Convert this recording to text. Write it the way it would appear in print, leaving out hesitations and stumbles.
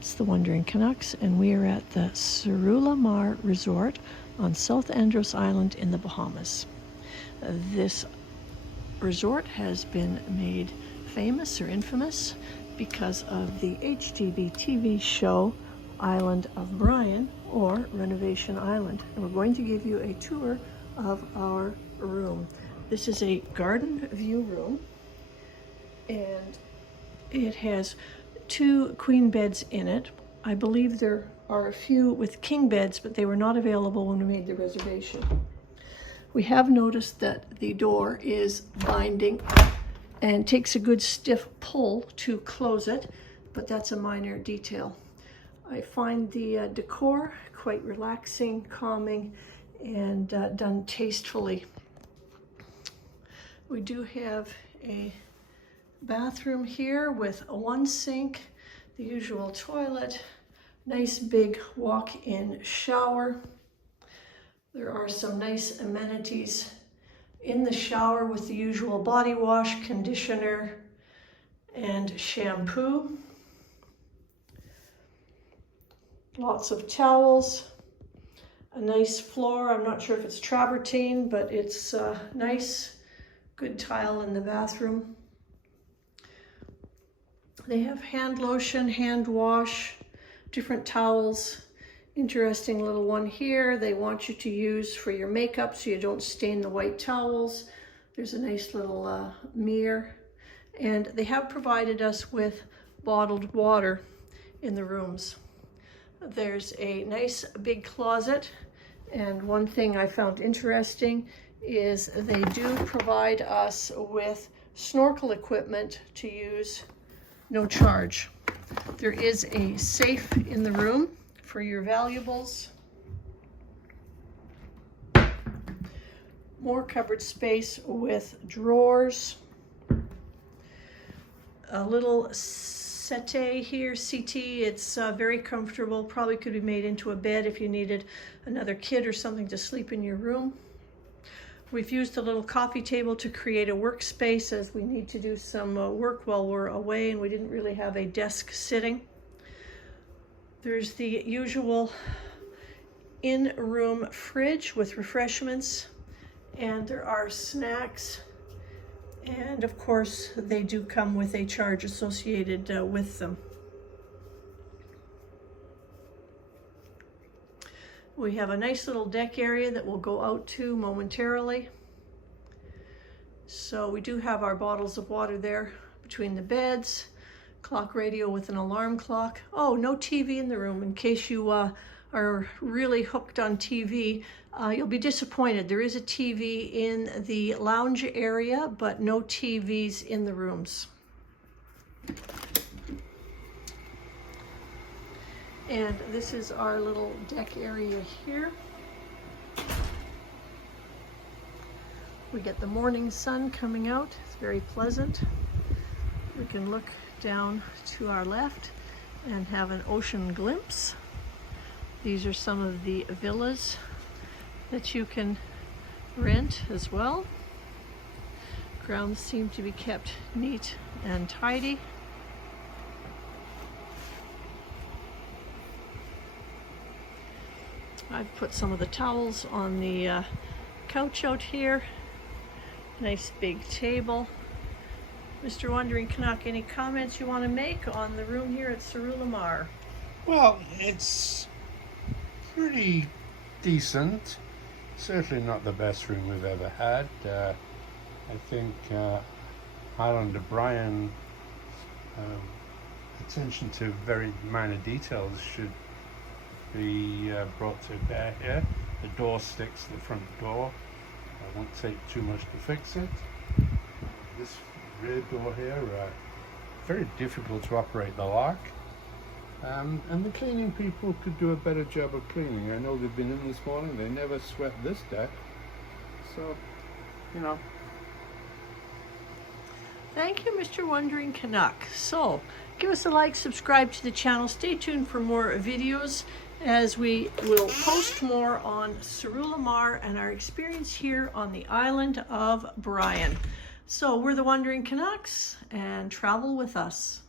It's the Wandering Canucks, and we are at the Caerula Mar Resort on South Andros Island in the Bahamas. This resort has been made famous or infamous because of the HGTV TV show Island of Brian, or Renovation Island. And we're going to give you a tour of our room. This is a garden view room, and it has 2 queen beds in it. I believe there are a few with king beds, but they were not available when we made the reservation. We have noticed that the door is binding and takes a good stiff pull to close it, but that's a minor detail. I find the decor quite relaxing, calming, and done tastefully. We do have a bathroom here with 1 sink, the usual toilet, nice big walk-in shower. There are some nice amenities in the shower with the usual body wash, conditioner, and shampoo. Lots of towels, a nice floor. I'm not sure if it's travertine, but it's nice, good tile in the bathroom. They have hand lotion, hand wash, different towels. Interesting little one here they want you to use for your makeup so you don't stain the white towels. There's a nice little mirror. And they have provided us with bottled water in the rooms. There's a nice big closet. And one thing I found interesting is they do provide us with snorkel equipment to use, no charge. There is a safe in the room for your valuables. More cupboard space with drawers. A little settee here, settee. It's very comfortable. Probably could be made into a bed if you needed another kid or something to sleep in your room. We've used a little coffee table to create a workspace as we need to do some work while we're away and we didn't really have a desk sitting. There's the usual in-room fridge with refreshments, and there are snacks, and of course they do come with a charge associated with them. We have a nice little deck area that we'll go out to momentarily. So we do have our bottles of water there between the beds, clock radio with an alarm clock. Oh, no TV in the room. In case you are really hooked on TV, you'll be disappointed. There is a TV in the lounge area, but no TVs in the rooms. And this is our little deck area here. We get the morning sun coming out. It's very pleasant. We can look down to our left and have an ocean glimpse. These are some of the villas that you can rent as well. Grounds seem to be kept neat and tidy. I've put some of the towels on the couch out here. Nice big table. Mr. Wandering Canuck, any comments you want to make on the room here at Caerula Mar? Well, it's pretty decent. Certainly not the best room we've ever had. I think Island of Brian, attention to very minor details should be brought to bear here. The door sticks to the front door. It won't take too much to fix it. This rear door here, very difficult to operate the lock. And the cleaning people could do a better job of cleaning. I know they've been in this morning, they never swept this deck. So, you know. Thank you, Mr. Wandering Canuck. So, give us a like, subscribe to the channel, stay tuned for more videos as we will post more on Caerula Mar and our experience here on the island of Brian. So we're the Wandering Canucks, and travel with us.